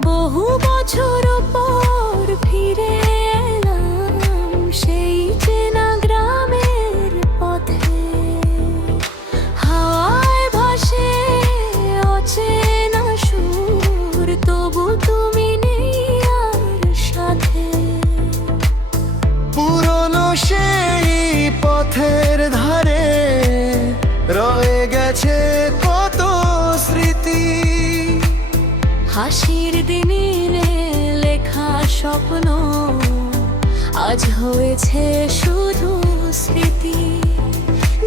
বহু বছর পর ফিরে এলাম সেই চেনা গ্রামের পথে। হাওয়ায় ভাসে অচেনা সুর, তবু তুমি নেই আর সাথে। পুরনো সেই পথের ধারে রয়ে গেছে কত স্মৃতি। হাসির দিনে লেখা স্বপ্ন আজ হয়েছে শুধু স্মৃতি।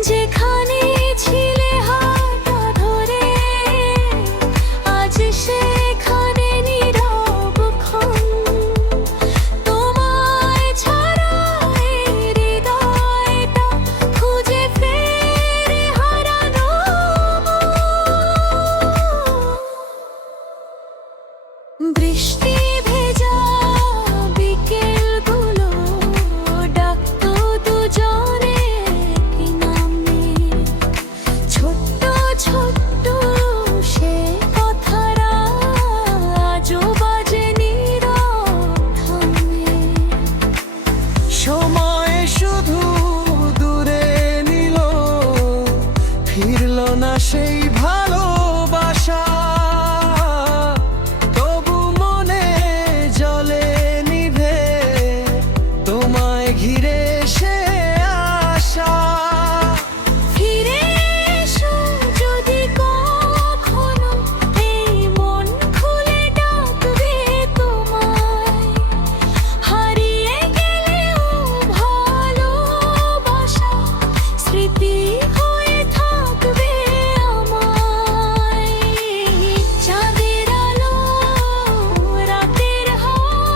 যেখানে ছিলে হাঁটা ধরে, আজ সেখানে নীরব ক্ষণ। তোমায় ছাড়া এই হৃদয়টা খুঁজে ফেরে হারানো মন। বৃষ্টি ভেজা বিকেলগুলো ডাকতো দুজনে কি নামে। ছোট্ট ছোট্ট সে কথারা আজও বাজে নীরব থামে। সময় শুধু দূরে নিল, ফিরল না সেই ভালোবাসা। তবু মনে জলে নিভে তোমায় ঘিরে সে আশা। ফিরে এসো যদি কখনো, এই মন খুলে ডাকবে তোমায়। হারিয়ে গেলেও ভালোবাসা স্মৃতি হয়ে থাকবে আমায়। চাঁদের আলো, রাতের হাওয়া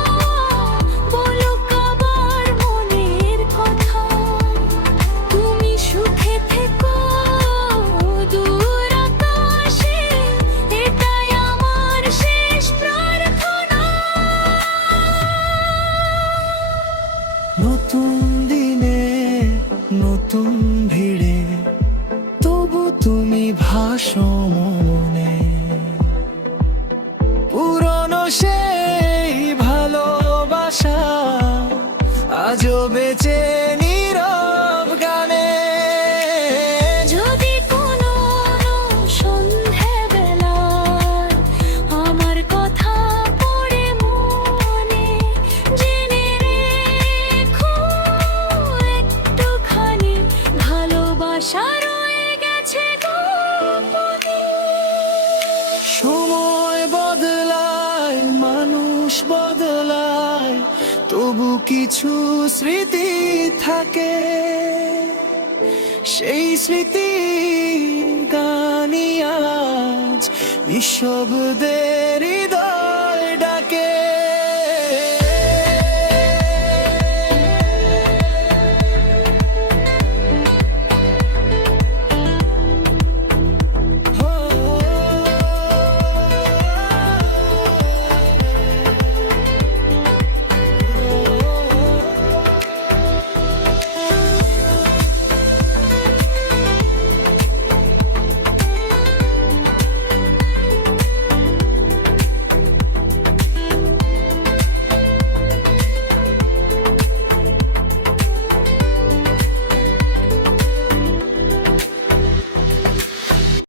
বলুক আবার মনের কথা। তুমি সুখে থেকো দূর আকাশে, এটাই আমার শেষ প্রার্থনা। নতুন দিনে নতুন ভিড়ে তবু তুমি ভাসো মনে। পুরনো সেই ভালোবাসা আজও বেঁচে নীরব গানে। যদি কোনো সন্ধেবেলায় আমার কথা পড়ে মনে, জেনে রেখো একটুখানি ভালোবাসা রয়ে গেছে গোপনে। সময় বদলায়, মানুষ বদলায়, তবু কিছু স্মৃতি থাকে। সেই স্মৃতি গানি আজ নিঃশব্দে